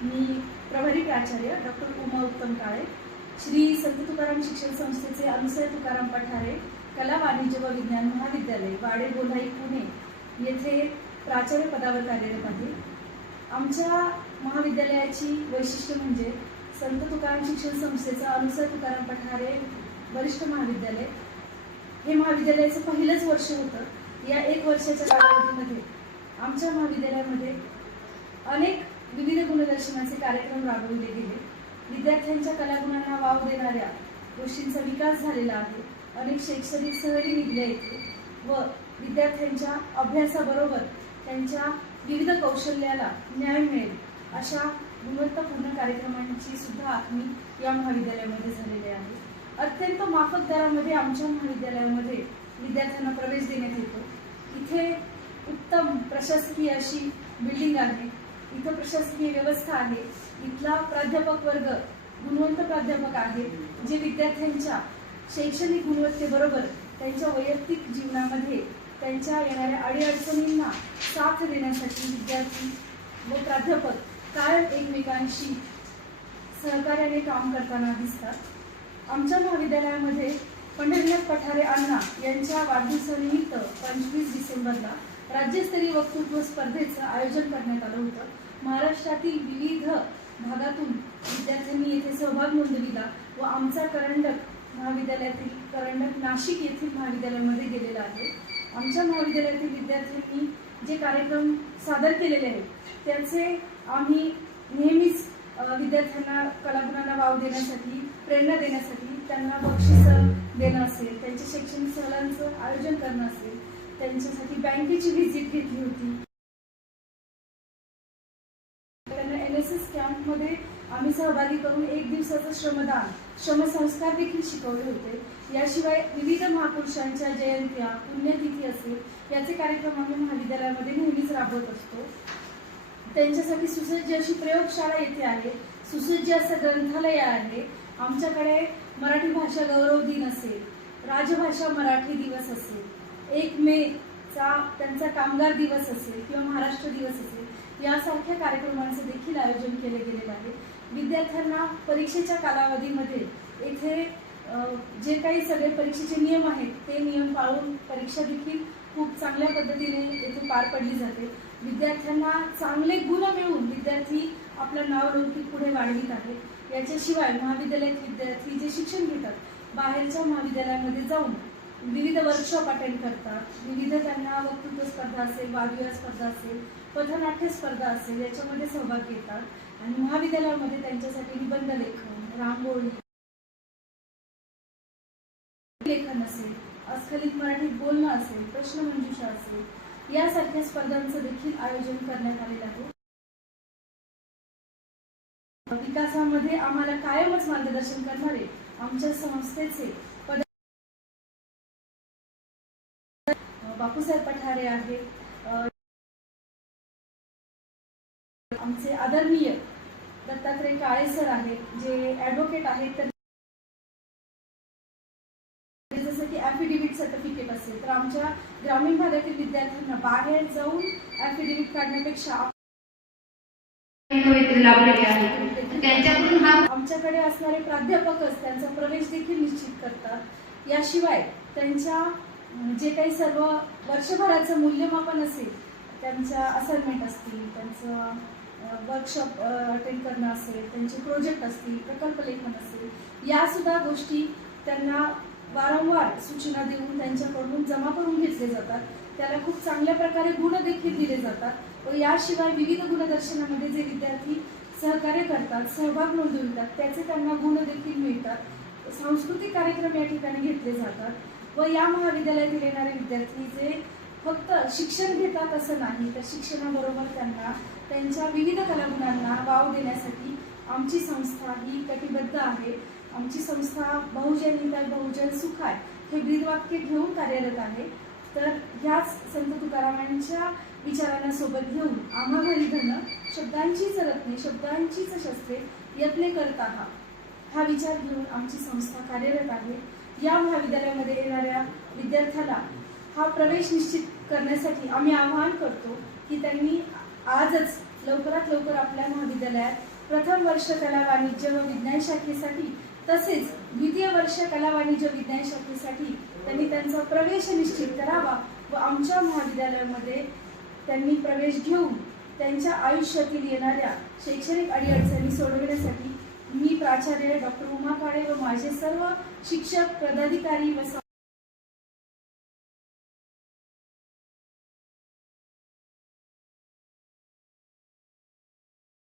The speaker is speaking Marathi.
मी प्रभारी प्राचार्य डॉक्टर उमा उत्तम काळे, श्री संत तुकाराम शिक्षण संस्थेचे अनुसय तुकाराम पठारे कला वाणिज्य व विज्ञान महाविद्यालय वाडे बोलाई पुणे येथे प्राचार्य पदावर कार्यरत आहे। आमच्या महाविद्यालयाची वैशिष्ट्य म्हणजे संत तुकाराम शिक्षण संस्थेचं अनुसय तुकाराम पठारे वरिष्ठ महाविद्यालय हे महाविद्यालयाचं पहिलंच वर्ष होतं। या 1 वर्षाच्या कालावधीमध्ये आमच्या महाविद्यालयामध्ये अनेक विविध गुणदर्शनाचे कार्यक्रम राबविले गेले। विद्यार्थ्यांच्या कलागुणांना वाव देणाऱ्या गोष्टींचा विकास झालेला आहे। अनेक शैक्षणिक सहली निघल्या येथे व विद्यार्थ्यांच्या अभ्यासाबरोबर त्यांच्या विविध कौशल्याला न्याय मिळेल अशा गुणवत्तापूर्ण कार्यक्रमांची सुद्धा आखणी या महाविद्यालयामध्ये झालेली आहे। अत्यंत माफक दरामध्ये आमच्या महाविद्यालयामध्ये विद्यार्थ्यांना प्रवेश देण्यात येतो। इथे उत्तम प्रशासकीय अशी बिल्डिंग आहे, इथं प्रशासकीय व्यवस्था आहे, इथला प्राध्यापक वर्ग गुणवंत प्राध्यापक आहेत जे विद्यार्थ्यांच्या शैक्षणिक गुणवत्तेबरोबर त्यांच्या वैयक्तिक जीवनामध्ये त्यांच्या येणाऱ्या अडीअडचणींना साथ देण्यासाठी विद्यार्थी व प्राध्यापक कायम एकमेकांशी सहकार्याने काम करताना दिसतात। आमच्या महाविद्यालयामध्ये पंढरीनाथ पठारे अण्णा यांच्या वाढदिवसानिमित्त 25 डिसेंबरला राज्यस्तरीय वक्तृत्व स्पर्धेचं आयोजन करण्यात आलं होतं। महाराष्ट्रातील विविध भागातून विद्यार्थ्यांनी येथे सहभाग नोंदविला व आमचा करंडक महाविद्यालयातील करंडक नाशिक येथील महाविद्यालयामध्ये गेलेला आहे। आमच्या महाविद्यालयातील विद्यार्थ्यांनी जे कार्यक्रम सादर केलेले आहेत त्याचे आम्ही नेहमीच विद्यार्थ्यांना कलागुणांना वाव देण्यासाठी प्रेरणा देण्यासाठी त्यांना बक्षीसं देणं असेल, त्यांच्या शैक्षणिक सहलांचं आयोजन करणं असेल, त्यांच्यासाठी बँकेची व्हिजिट घेतली होती। त्यांना NSS कॅम्पमध्ये आम्ही सहभागी करून 1 दिवसाचं श्रमदान श्रमसंस्कार देखील शिकवले होते। याशिवाय विविध महापुरुषांच्या जयंत्या पुण्यतिथी असेल याचे कार्यक्रम आम्ही महाविद्यालयामध्ये नेहमीच राबवत असतो। त्यांच्यासाठी सुसज्ज अशी प्रयोगशाळा येथे आहे, सुसज्ज असं ग्रंथालय आहे। आमच्याकडे मराठी भाषा गौरव दिन असेल, राजभाषा मराठी दिवस असेल, 1 मेचा त्यांचा कामगार दिवस असेल किंवा महाराष्ट्र दिवस असेल यासारख्या कार्यक्रमांचं देखील आयोजन केले गेलेलं आहे। विद्यार्थ्यांना परीक्षेच्या कालावधीमध्ये येथे जे काही सगळे परीक्षेचे नियम आहेत ते नियम पाळून परीक्षा देखील खूप चांगल्या पद्धतीने येथे पार पडली जाते। विद्यार्थ्यांना चांगले गुण मिळवून विद्यार्थी आपलं नाव लौकिक पुढे वाढवित आहेत। याच्याशिवाय महाविद्यालयात विद्यार्थी जे शिक्षण घेतात बाहेरच्या महाविद्यालयामध्ये जाऊन विविध वर्कशॉप अटेंड करतात, विविध त्यांना वक्तृत्व स्पर्धा असेल, वादविवाद स्पर्धा असेल, पथनाट्य स्पर्धा असेल याच्यामध्ये सहभाग घेतात आणि महाविद्यालयामध्ये त्यांच्यासाठी निबंध लेखन, रांगोळी लेखन असेल, अस्खलित मराठीत बोलणं असेल, प्रश्नमंजुषा असेल यासारख्या स्पर्धांचं देखील आयोजन करण्यात आलेलं आहे। विकासामध्ये आम्हाला कायमच मार्गदर्शन करणारे आमच्या संस्थेचे बापूसाहेब पठारे आहेत, आमचे आदरणीय दत्तात्रय काळे सर आहेत जे ॲडव्होकेट आहेत। तर जसं की ॲफिडेव्हिट सर्टिफिकेट असेल तर आमच्या ग्रामीण भागातील विद्यार्थ्यांना बाहेर जाऊन ॲफिडेव्हिट काढण्यापेक्षा आमच्याकडे असणारे प्राध्यापकच त्यांचा प्रवेश देखील निश्चित करतात। याशिवाय त्यांच्या जे काही सर्व वर्षभराचं मूल्यमापन असेल, त्यांच्या असाइनमेंट असतील, त्यांचं वर्कशॉप अटेंड करणं असेल, त्यांचे प्रोजेक्ट असतील, प्रकल्प लेखन असेल यासुद्धा गोष्टी त्यांना वारंवार सूचना देऊन त्यांच्याकडून जमा करून घेतले जातात। त्याला खूप चांगल्या प्रकारे गुण देखील दिले जातात व याशिवाय विविध गुणदर्शनामध्ये जे विद्यार्थी सहकार्य करतात, सहभाग नोंदवितात त्याचे त्यांना गुण देखील मिळतात। सांस्कृतिक कार्यक्रम या ठिकाणी घेतले जातात व या महाविद्यालयातील येणारे विद्यार्थी जे फक्त शिक्षण घेतात असं नाही तर शिक्षणाबरोबर त्यांना त्यांच्या विविध कलागुणांना वाव देण्यासाठी आमची संस्था ही कटिबद्ध आहे। आमची संस्था बहुजन हिताय बहुजन सुखाय हे ब्रीदवाक्य घेऊन कार्यरत आहे। तर ह्याच संत तुकारामांच्या विचारांना सोबत घेऊन आम्हा घरी धन शब्दांचीच रत्ने शब्दांचीच शस्त्रे यत्ने करता हा विचार घेऊन आमची संस्था कार्यरत आहे। या महाविद्यालयामध्ये येणाऱ्या विद्यार्थ्याला हा प्रवेश निश्चित करण्यासाठी आम्ही आवाहन करतो की त्यांनी आजच लवकरात लवकर आपल्या महाविद्यालयात प्रथम वर्ष कला वाणिज्य व विज्ञान शाखेसाठी तसेच द्वितीय वर्ष कला वाणिज्य विज्ञान शाखेसाठी त्यांनी त्यांचा प्रवेश निश्चित करावा व आमच्या महाविद्यालयामध्ये त्यांनी प्रवेश घेऊन त्यांच्या आयुष्यातील येणाऱ्या शैक्षणिक अडीअडचणी सोडवण्यासाठी मी प्राचार्य डॉक्टर उमा काळे व माझे सर्व शिक्षक पदाधिकारी व